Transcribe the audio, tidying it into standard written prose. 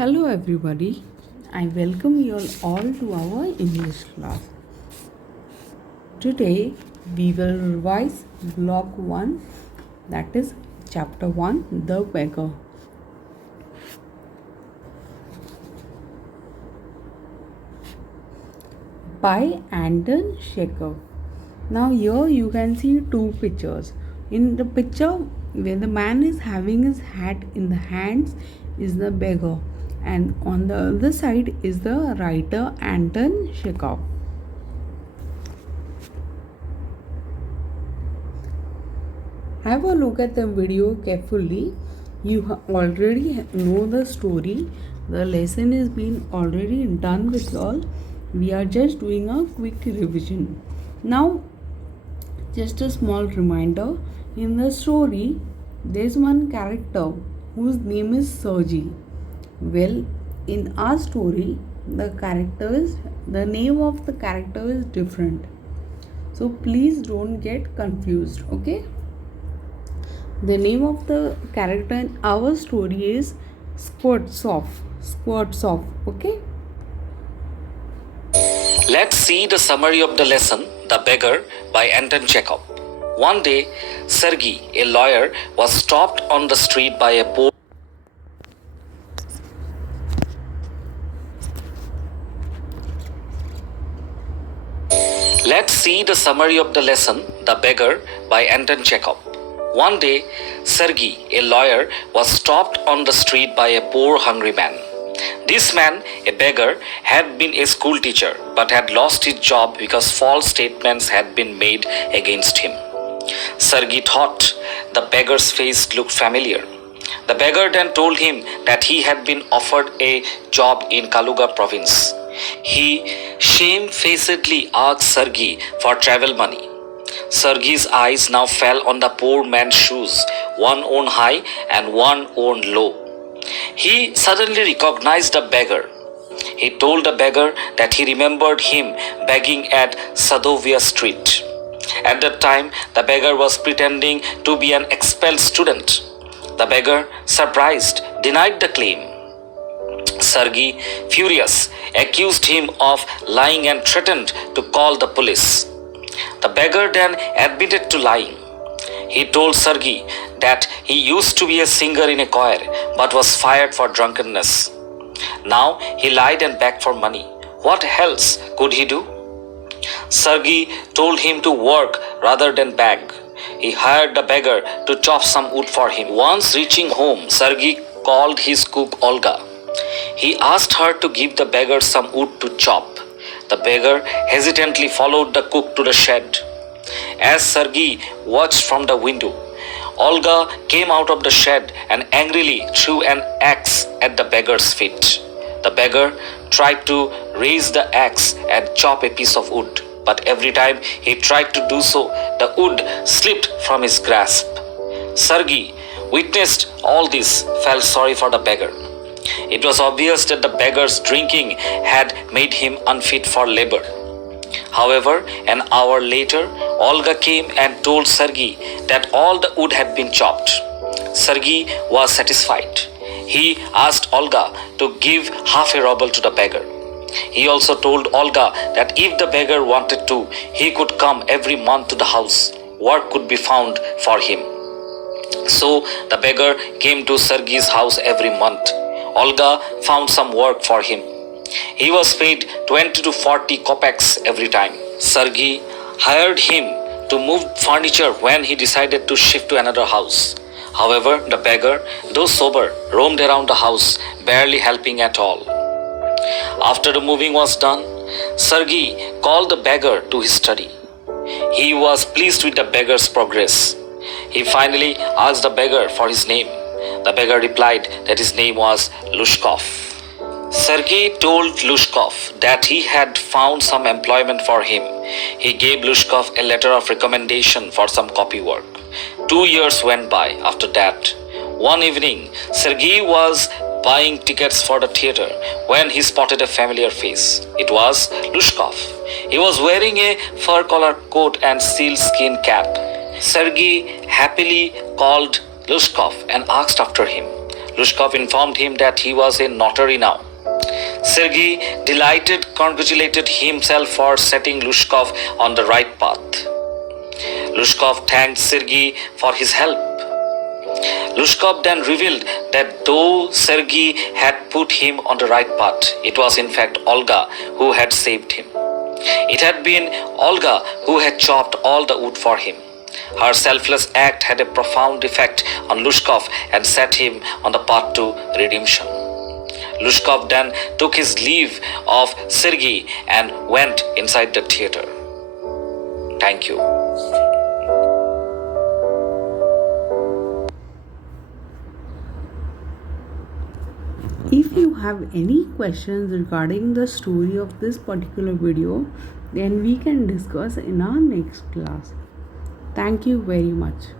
Hello everybody. I welcome you all to our English class. Today we will revise block 1, that is chapter 1, The Beggar. By Anton Chekhov. Now here you can see two pictures. In the picture where the man is having his hat in the hands is the beggar, and on the other side is the writer Anton Chekhov. Have a look at the video carefully. You already know the story. The lesson is being already done with all. We are just doing a quick revision. Now, just a small reminder. In the story, there's one character whose name is Sergey. Well, in our story, the name of the character is different. So please don't get confused, okay? The name of the character in our story is Skvortsov. Okay? Let's see the summary of the lesson, The Beggar, by Anton Chekhov. One day, Sergei, a lawyer, was stopped on the street by a poor Let's see the summary of the lesson, The Beggar, by Anton Chekhov. One day, Sergei, a lawyer, was stopped on the street by a poor, hungry man. This man, a beggar, had been a school teacher but had lost his job because false statements had been made against him. Sergei thought the beggar's face looked familiar. The beggar then told him that he had been offered a job in Kaluga province. He shamefacedly asked Sergei for travel money. Sergei's eyes now fell on the poor man's shoes, one worn high and one worn low. He suddenly recognized the beggar. He told the beggar that he remembered him begging at Sadovia Street. At that time, the beggar was pretending to be an expelled student. The beggar, surprised, denied the claim. Sergei, furious, accused him of lying and threatened to call the police. The beggar then admitted to lying. He told Sergei that he used to be a singer in a choir but was fired for drunkenness. Now he lied and begged for money. What else could he do? Sergei told him to work rather than beg. He hired the beggar to chop some wood for him. Once reaching home, Sergei called his cook Olga. He asked her to give the beggar some wood to chop. The beggar hesitantly followed the cook to the shed. As Sergei watched from the window, Olga came out of the shed and angrily threw an axe at the beggar's feet. The beggar tried to raise the axe and chop a piece of wood, but every time he tried to do so, the wood slipped from his grasp. Sergei, witnessed all this, felt sorry for the beggar. It was obvious that the beggar's drinking had made him unfit for labor. However, an hour later, Olga came and told Sergei that all the wood had been chopped. Sergei was satisfied. He asked Olga to give half a ruble to the beggar. He also told Olga that if the beggar wanted to, he could come every month to the house. Work could be found for him. So the beggar came to Sergei's house every month. Olga found some work for him. He was paid 20 to 40 kopecks every time. Sergei hired him to move furniture when he decided to shift to another house. However, the beggar, though sober, roamed around the house, barely helping at all. After the moving was done, Sergei called the beggar to his study. He was pleased with the beggar's progress. He finally asked the beggar for his name. The beggar replied that his name was Lushkov. Sergei told Lushkov that he had found some employment for him. He gave Lushkov a letter of recommendation for some copy work. 2 years went by after that. One evening, Sergei was buying tickets for the theater when he spotted a familiar face. It was Lushkov. He was wearing a fur collar coat and sealskin cap. Sergei happily called Lushkov and asked after him. Lushkov informed him that he was a notary now. Sergei, delighted, congratulated himself for setting Lushkov on the right path. Lushkov thanked Sergei for his help. Lushkov then revealed that though Sergei had put him on the right path, it was in fact Olga who had saved him. It had been Olga who had chopped all the wood for him. Her selfless act had a profound effect on Lushkov and set him on the path to redemption. Lushkov then took his leave of Sergei and went inside the theater. Thank you. If you have any questions regarding the story of this particular video, then we can discuss in our next class. Thank you very much.